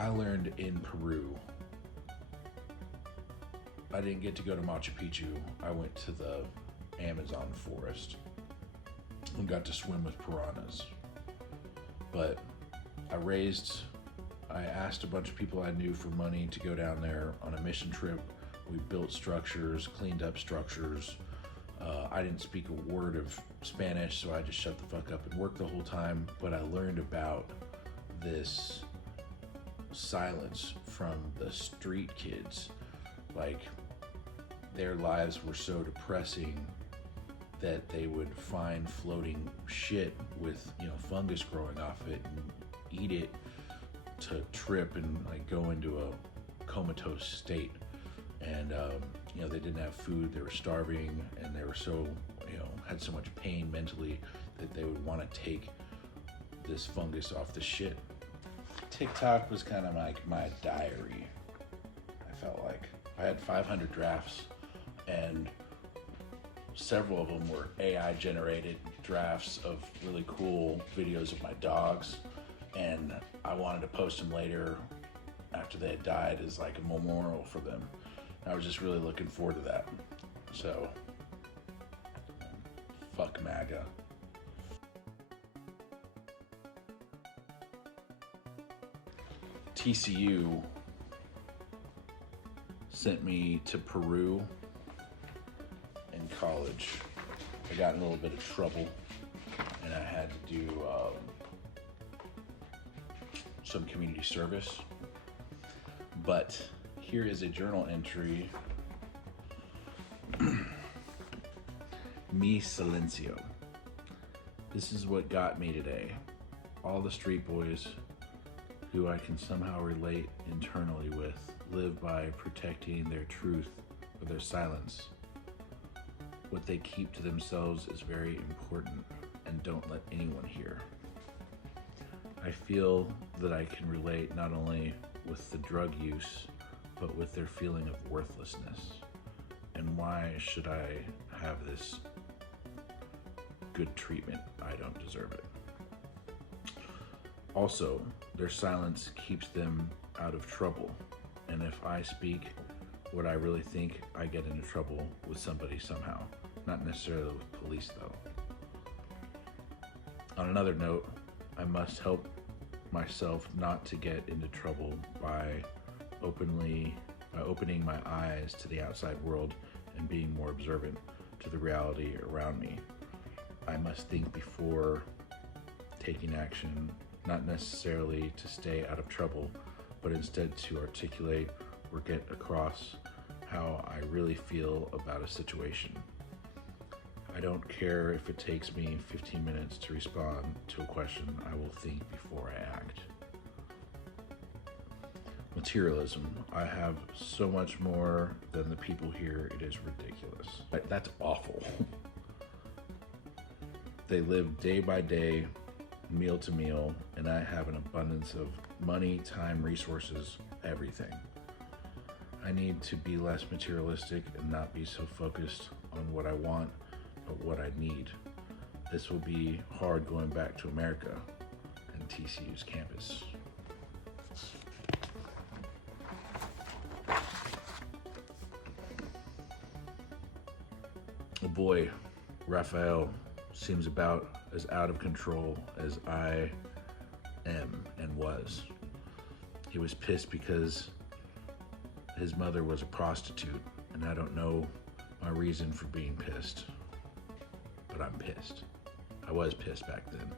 I learned in Peru. I didn't get to go to Machu Picchu. I went to the Amazon forest and got to swim with piranhas. But I asked a bunch of people I knew for money to go down there on a mission trip. We built structures, cleaned up structures. I didn't speak a word of Spanish, so I just shut the fuck up and worked the whole time. But I learned about this silence from the street kids. Like, their lives were so depressing that they would find floating shit with, fungus growing off it and eat it to trip and like go into a comatose state. And they didn't have food, they were starving, and they were so, had so much pain mentally that they would want to take this fungus off the shit. TikTok was kind of like my diary. I felt like I had 500 drafts, and several of them were AI generated drafts of really cool videos of my dogs, and I wanted to post them later after they had died as like a memorial for them. I was just really looking forward to that. So, fuck MAGA. TCU sent me to Peru in college. I got in a little bit of trouble and I had to do some community service. But here is a journal entry. Mi silencio. This is what got me today. All the street boys who I can somehow relate internally with live by protecting their truth or their silence. What they keep to themselves is very important, and don't let anyone hear. I feel that I can relate not only with the drug use, but with their feeling of worthlessness. And why should I have this good treatment? I don't deserve it. Also, their silence keeps them out of trouble. And if I speak what I really think, I get into trouble with somebody somehow. Not necessarily with police though. On another note, I must help myself not to get into trouble by opening my eyes to the outside world and being more observant to the reality around me. I must think before taking action, not necessarily to stay out of trouble, but instead to articulate or get across how I really feel about a situation. I don't care if it takes me 15 minutes to respond to a question. I will think before I act. Materialism. I have so much more than the people here, it is ridiculous. That's awful. They live day by day, meal to meal, and I have an abundance of money, time, resources, everything. I need to be less materialistic and not be so focused on what I want, but what I need. This will be hard going back to America and TCU's campus. Oh boy, Raphael seems about as out of control as I am and was. He was pissed because his mother was a prostitute, and I don't know my reason for being pissed, but I'm pissed. I was pissed back then.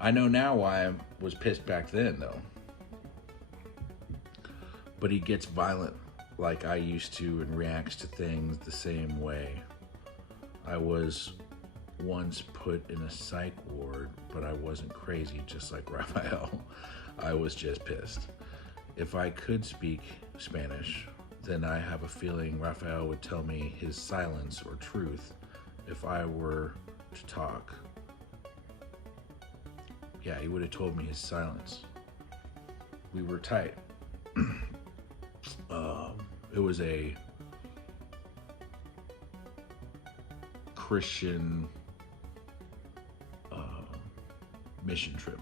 I know now why I was pissed back then, though. But he gets violent like I used to and reacts to things the same way. I was once put in a psych ward, but I wasn't crazy, just like Raphael. I was just pissed. If I could speak Spanish, then I have a feeling Raphael would tell me his silence or truth if I were to talk. Yeah, he would have told me his silence. We were tight. It was a Christian mission trip.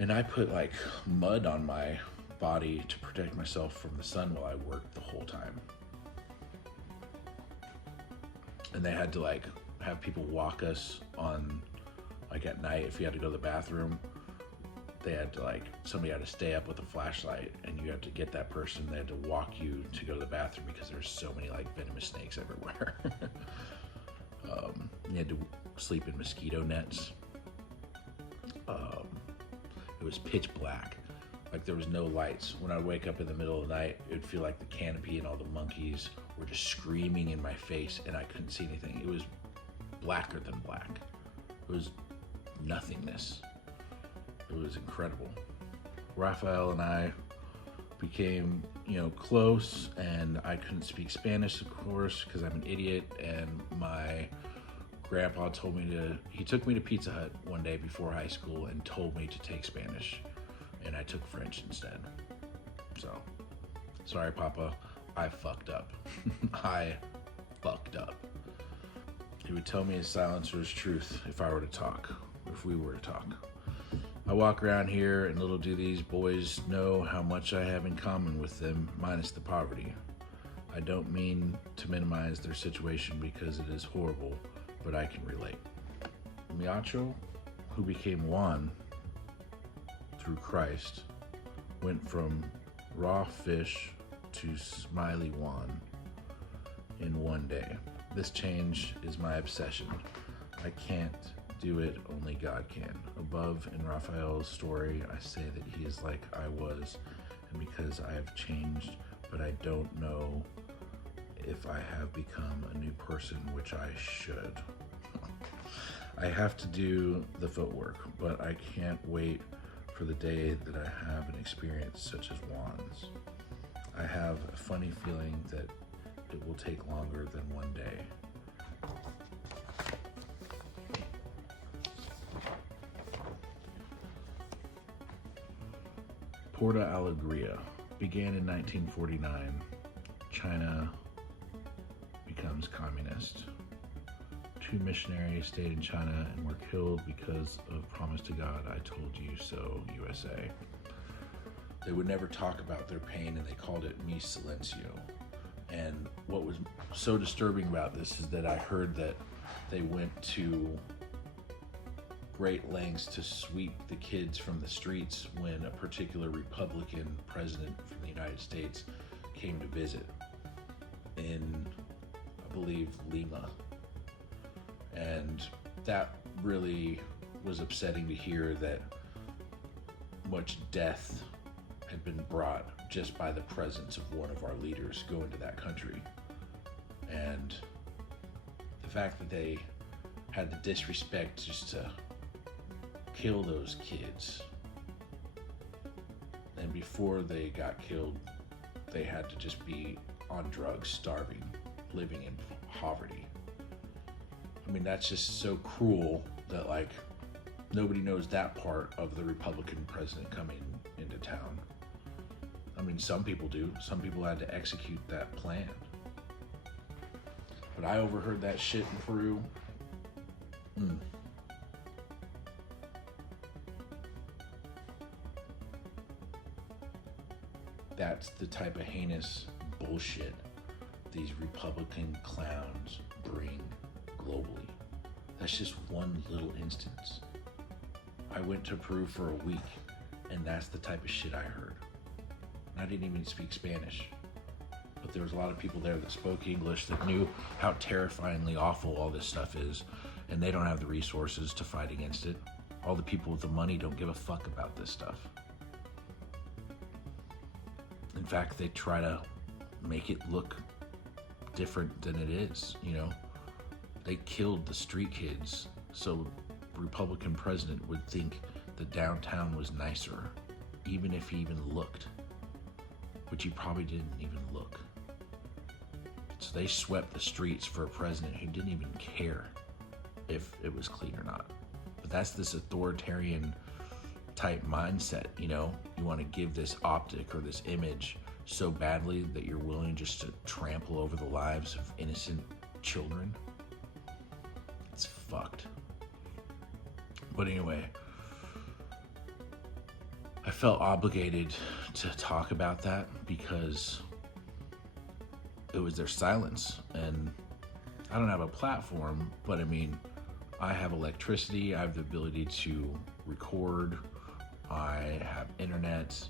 And I put like mud on my body to protect myself from the sun while I worked the whole time. And they had to like have people walk us on, like at night, if you had to go to the bathroom, they had to like, somebody had to stay up with a flashlight and you had to get that person, they had to walk you to go to the bathroom because there's so many like venomous snakes everywhere. You had to sleep in mosquito nets. It was pitch black. Like there was no lights. When I'd wake up in the middle of the night, it would feel like the canopy and all the monkeys were just screaming in my face and I couldn't see anything. It was blacker than black. It was nothingness. It was incredible. Raphael and I became, close, and I couldn't speak Spanish, of course, because I'm an idiot, and my grandpa he took me to Pizza Hut one day before high school and told me to take Spanish, and I took French instead. So, sorry, Papa, I fucked up. I fucked up. He would tell me his silencer's truth if we were to talk. I walk around here, and little do these boys know how much I have in common with them, minus the poverty. I don't mean to minimize their situation because it is horrible, but I can relate. Miacho, who became Juan through Christ, went from raw fish to smiley Juan in one day. This change is my obsession. I can't do it, only God can. Above in Raphael's story, I say that he is like I was, and because I have changed, but I don't know if I have become a new person, which I should. I have to do the footwork, but I can't wait for the day that I have an experience such as Juan's. I have a funny feeling that it will take longer than one day. Porta Alegria began in 1949. China becomes communist. 2 missionaries stayed in China and were killed because of promise to God, I told you so, USA. They would never talk about their pain, and they called it mi silencio. And what was so disturbing about this is that I heard that they went to great lengths to sweep the kids from the streets when a particular Republican president from the United States came to visit in, I believe, Lima. And that really was upsetting to hear that much death had been brought just by the presence of one of our leaders going to that country. And the fact that they had the disrespect just to kill those kids, and before they got killed, they had to just be on drugs, starving, living in poverty. I mean, that's just so cruel that like nobody knows that part of the Republican president coming into town. I mean, some people do. Some people had to execute that plan. But I overheard that shit in Peru. That's the type of heinous bullshit these Republican clowns bring globally. That's just one little instance. I went to Peru for a week, and that's the type of shit I heard. And I didn't even speak Spanish, but there was a lot of people there that spoke English that knew how terrifyingly awful all this stuff is, and they don't have the resources to fight against it. All the people with the money don't give a fuck about this stuff. In fact, they try to make it look different than it is, They killed the street kids so the Republican president would think the downtown was nicer, even if he even looked, which he probably didn't even look. So they swept the streets for a president who didn't even care if it was clean or not. But that's this authoritarian type mindset, You want to give this optic or this image so badly that you're willing just to trample over the lives of innocent children. It's fucked. But anyway, felt obligated to talk about that because it was their silence. And I don't have a platform, but I mean, I have electricity, I have the ability to record, I have internet,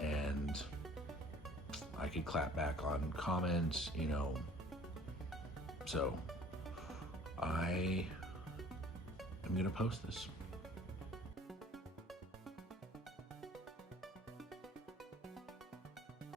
and I could clap back on comments, you know. So I am gonna post this.